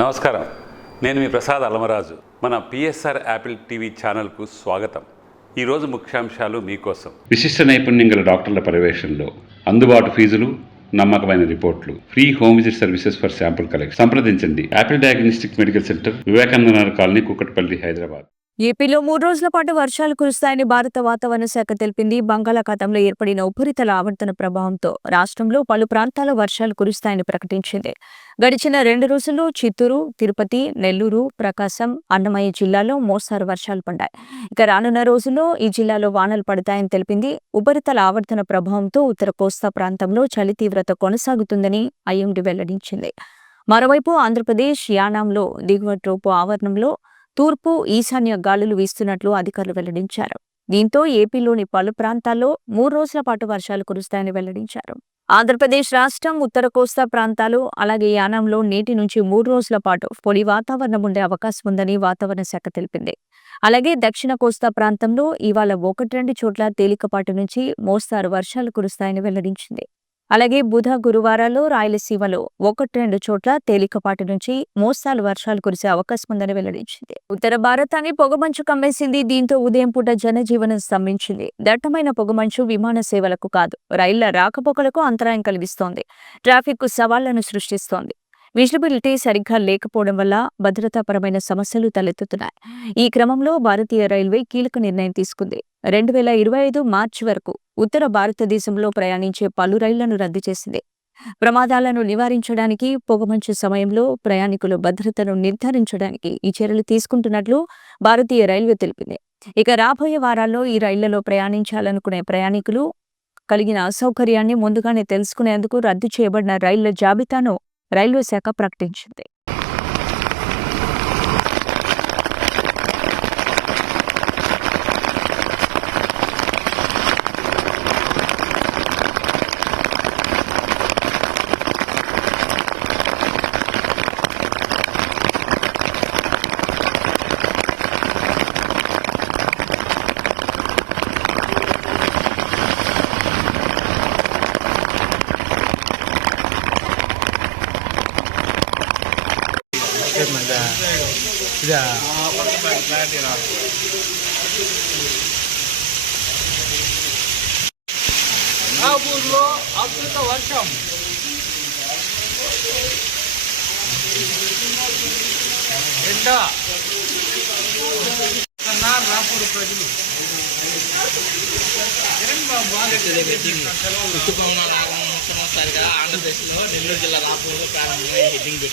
నమస్కారం, నేను మీ ప్రసాద్ అలమరాజు. మన పిఎస్ఆర్ యాపిల్ టీవీ ఛానల్కు స్వాగతం. ఈరోజు ముఖ్యాంశాలు మీకోసం. విశిష్ట నైపుణ్యం గల డాక్టర్ల పర్యవేక్షణలో అందుబాటు ఫీజులు, నమ్మకమైన రిపోర్ట్లు, free home visit services for sample collection. సంప్రదించండి Apple diagnostic medical centre, Vivekananda Nagar colony, Kukatpally, Hyderabad. ఏపీలో 3 రోజుల పాటు వర్షాలు కురుస్తాయని భారత వాతావరణ శాఖ తెలిపింది. బంగాళాఖాతంలో ఏర్పడిన ఉపరితల ఆవర్తన ప్రభావంతో రాష్ట్రంలో పలు ప్రాంతాల్లో వర్షాలు కురుస్తాయని ప్రకటించింది. గడిచిన 2 రోజుల్లో చిత్తూరు, తిరుపతి, నెల్లూరు, ప్రకాశం, అన్నమయ్య జిల్లాలో మోస్తారు వర్షాలు పడ్డాయి. ఇక రానున్న రోజుల్లో ఈ జిల్లాలో వానలు పడతాయని తెలిపింది. ఉపరితల ఆవర్తన ప్రభావంతో ఉత్తర కోస్తా ప్రాంతంలో చలి తీవ్రత కొనసాగుతుందని ఐఎండీ వెల్లడించింది. మరోవైపు ఆంధ్రప్రదేశ్, యానాంలో దిగువ ట్రోపు ఆవరణంలో తూర్పు, ఈశాన్య గాలులు వీస్తున్నట్లు అధికారులు వెల్లడించారు. దీంతో ఏపీలోని పలు ప్రాంతాల్లో 3 రోజుల పాటు వర్షాలు కురుస్తాయని వెల్లడించారు. ఆంధ్రప్రదేశ్ రాష్ట్రం, ఉత్తర కోస్తా ప్రాంతాలు, అలాగే యానాంలో నేటి నుంచి 3 రోజుల పాటు పొడి వాతావరణం ఉండే అవకాశం ఉందని వాతావరణ శాఖ తెలిపింది. అలాగే దక్షిణ కోస్తా ప్రాంతంలో ఇవాళ 1-2 చోట్ల తేలికపాటి నుంచి మోస్తారు వర్షాలు కురుస్తాయని వెల్లడించింది. అలాగే బుధ, గురువారాల్లో రాయలసీమలో 1-2 చోట్ల తేలికపాటి నుంచి మోస్తారు వర్షాలు కురిసే అవకాశం ఉందని వెల్లడించింది. ఉత్తర భారతాన్ని పొగమంచు కమ్మేసింది. దీంతో ఉదయం పూట జనజీవనం స్తంభించింది. దట్టమైన పొగమంచు విమాన సేవలకు కాదు, రైళ్ల రాకపోకలకు అంతరాయం కలిగిస్తోంది. ట్రాఫిక్ కు సవాళ్లను సృష్టిస్తోంది. విజిబిలిటీ సరిగ్గా లేకపోవడం వల్ల భద్రతాపరమైన సమస్యలు తలెత్తుతున్నాయి. ఈ క్రమంలో భారతీయ రైల్వే కీలక నిర్ణయం తీసుకుంది. 2025 మార్చి వరకు ఉత్తర భారతదేశంలో ప్రయాణించే పలు రైళ్లను రద్దు చేసింది. ప్రమాదాలను నివారించడానికి, పొగమంచు సమయంలో ప్రయాణికుల భద్రతను నిర్ధారించడానికి ఈ చర్యలు తీసుకుంటున్నట్లు భారతీయ రైల్వే తెలిపింది. ఇక రాబోయే వారాల్లో ఈ రైళ్లలో ప్రయాణించాలనుకునే ప్రయాణికులు కలిగిన అసౌకర్యాన్ని ముందుగానే తెలుసుకునేందుకు రద్దు చేయబడిన రైళ్ల జాబితాను రైల్వే శాఖ ప్రకటించింది. నాగపూర్లో అద్భుత వర్షం, ఎండ రాపూర్ ప్రజలు ఋతుపవనాల ఆగమనం సంవత్సరాలుగా ఆంధ్రప్రదేశ్లో నెల్లూరు జిల్లా రాపూర్లో ప్రారంభమై హెడ్డింగ్